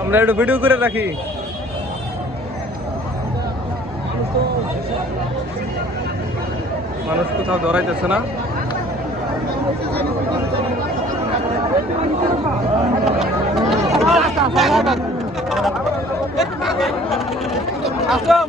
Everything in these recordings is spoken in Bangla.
আমরা একটু ভিডিও করে রাখি। মানুষ কোথাও ধরাইতেছে না। আসলাম।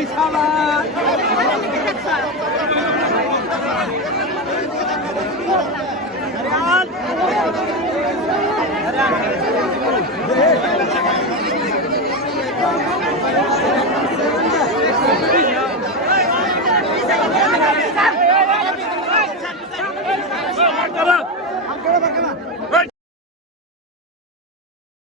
Wees